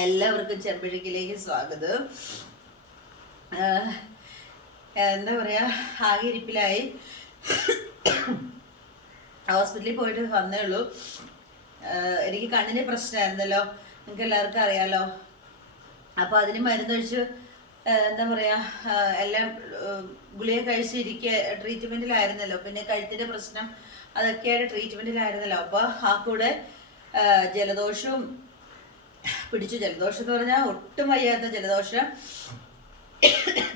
എല്ലാവർക്കും ചെമ്പഴക്കിലേക്ക് സ്വാഗതം. എന്താ പറയുക, ആകെ ഇരിപ്പിലായി. ഹോസ്പിറ്റലിൽ പോയിട്ട് വന്നേ ഉള്ളൂ. എനിക്ക് കണ്ണിന് പ്രശ്നമായിരുന്നല്ലോ, നിങ്ങൾക്ക് എല്ലാവർക്കും അറിയാലോ. അപ്പോൾ അതിന് മരുന്നൊഴിച്ച് എന്താ പറയുക, എല്ലാം ഗുളിക കഴിച്ചിരിക്കുക ട്രീറ്റ്മെൻറ്റിലായിരുന്നല്ലോ. പിന്നെ കഴുത്തിൻ്റെ പ്രശ്നം അതൊക്കെയായിട്ട് ട്രീറ്റ്മെൻറ്റിലായിരുന്നല്ലോ. അപ്പോൾ ആ കൂടെ ജലദോഷവും പിടിച്ചു. ജലദോഷം എന്ന് പറഞ്ഞാൽ ഒട്ടും വയ്യാത്ത ജലദോഷം.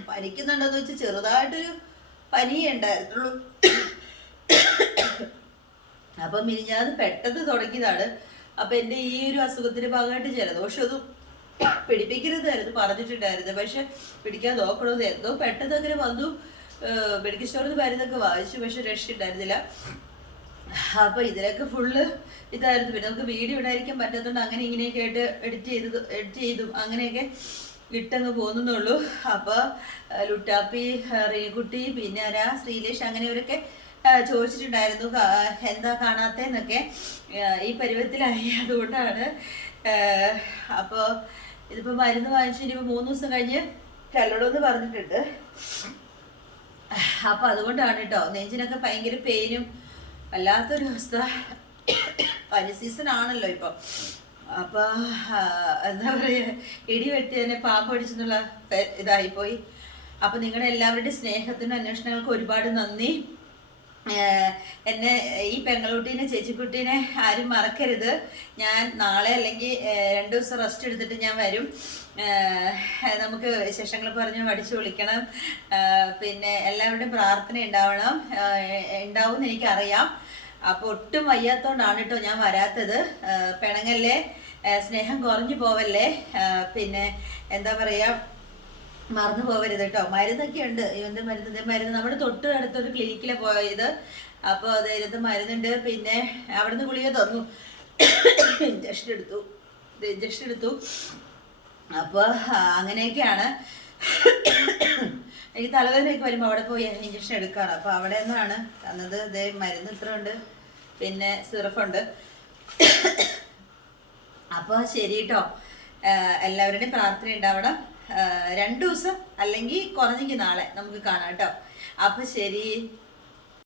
പനിക്കുന്നുണ്ടോയെന്ന് വെച്ചാൽ ചെറുതായിട്ടൊരു പനിയേ ഉണ്ടായിരുന്നുള്ളൂ. അപ്പം മിനിഞ്ഞാന്ന് പെട്ടെന്ന് തുടങ്ങിയതാണ്. അപ്പം എൻ്റെ ഈ ഒരു അസുഖത്തിൻ്റെ ഭാഗമായിട്ട് ജലദോഷം ഒന്നും പിടിപ്പിക്കരുതായിരുന്നു പറഞ്ഞിട്ടുണ്ടായിരുന്നു. പക്ഷെ പിടിക്കാൻ നോക്കണമെന്ന് എന്തോ പെട്ടെന്ന് അങ്ങനെ വന്നു. മെഡിക്കൽ സ്റ്റോറിൽ നിന്ന് മരുന്നൊക്കെ വാങ്ങിച്ചു, പക്ഷെ രക്ഷ ഉണ്ടായിരുന്നില്ല. അപ്പോൾ ഇതിലൊക്കെ ഫുള്ള് ഇതായിരുന്നു. പിന്നെ നമുക്ക് വീഡിയോ ഇടായിരിക്കാൻ പറ്റാത്തതുകൊണ്ട് അങ്ങനെ ഇങ്ങനെയൊക്കെ ആയിട്ട് എഡിറ്റ് ചെയ്തു അങ്ങനെയൊക്കെ ഇട്ടങ്ങ് പോകുന്നുള്ളൂ. അപ്പോൾ ലുട്ടാപ്പി, റീകുട്ടി, പിന്നെ ആരാ ശ്രീലേഷ്, അങ്ങനെ ഇവരൊക്കെ ചോദിച്ചിട്ടുണ്ടായിരുന്നു എന്താ കാണാത്തതെന്നൊക്കെ. ഈ പരുവത്തിലായി, അതുകൊണ്ടാണ്. അപ്പോൾ ഇതിപ്പോൾ മരുന്ന് വാങ്ങിച്ചു ഇനിയിപ്പോൾ 3 ദിവസം കഴിഞ്ഞ് ചെല്ലണമെന്ന് പറഞ്ഞിട്ടുണ്ട്. അപ്പോൾ അതുകൊണ്ടാണ് കേട്ടോ. നെഞ്ചിനൊക്കെ ഭയങ്കര പെയിനും വല്ലാത്തൊരു അവസ്ഥ. പനി സീസൺ ആണല്ലോ ഇപ്പം. അപ്പോൾ എന്താ പറയുക, ഇടി വെട്ടി തന്നെ പാമ്പ് അടിച്ചെന്നുള്ള ഇതായിപ്പോയി. അപ്പോൾ നിങ്ങളുടെ എല്ലാവരുടെയും സ്നേഹത്തിനും അന്വേഷണങ്ങൾക്കും ഒരുപാട് നന്ദി. എന്നെ ഈ പെങ്ങളുട്ടീനെ ചേച്ചിക്കുട്ടീനെ ആരും മറക്കരുത്. ഞാൻ നാളെ അല്ലെങ്കിൽ 2 ദിവസം റെസ്റ്റ് എടുത്തിട്ട് ഞാൻ വരും. നമുക്ക് വിശേഷങ്ങൾ പറഞ്ഞ് പഠിച്ചു വിളിക്കണം. പിന്നെ എല്ലാവരുടെയും പ്രാർത്ഥന ഉണ്ടാവും എന്ന് എനിക്കറിയാം. അപ്പോൾ ഒട്ടും വയ്യാത്തോണ്ടാണ് കേട്ടോ ഞാൻ വരാത്തത്. പിണങ്ങല്ലേ, സ്നേഹം കുറഞ്ഞു പോവല്ലേ. പിന്നെ എന്താ പറയുക, മറന്നു പോകരുത് കേട്ടോ. മരുന്നൊക്കെ ഉണ്ട്. എന്ത് മരുന്ന് നമ്മുടെ തൊട്ട് അടുത്തൊരു ക്ലിനിക്കിലാണ് പോയത്. അപ്പോൾ അതിനകത്ത് മരുന്നുണ്ട്. പിന്നെ അവിടുന്ന് ഗുളിക തന്നു, ഇഞ്ചക്ഷൻ എടുത്തു. അപ്പോൾ അങ്ങനെയൊക്കെയാണ്. എനിക്ക് തലവേദനയൊക്കെ വരുമ്പോൾ അവിടെ പോയി ഇഞ്ചക്ഷൻ എടുക്കാറ്. അപ്പോൾ അവിടെ നിന്നാണ് തന്നത്. ഇതേ മരുന്ന് ഇത്ര ഉണ്ട്, പിന്നെ സിറപ്പുണ്ട്. അപ്പോൾ ശരി കേട്ടോ, എല്ലാവരുടെയും പ്രാർത്ഥന ഉണ്ടാവണം. 2 ദിവസം അല്ലെങ്കിൽ കുറഞ്ഞെങ്കിൽ നാളെ നമുക്ക് കാണാം കേട്ടോ. അപ്പോൾ ശരി.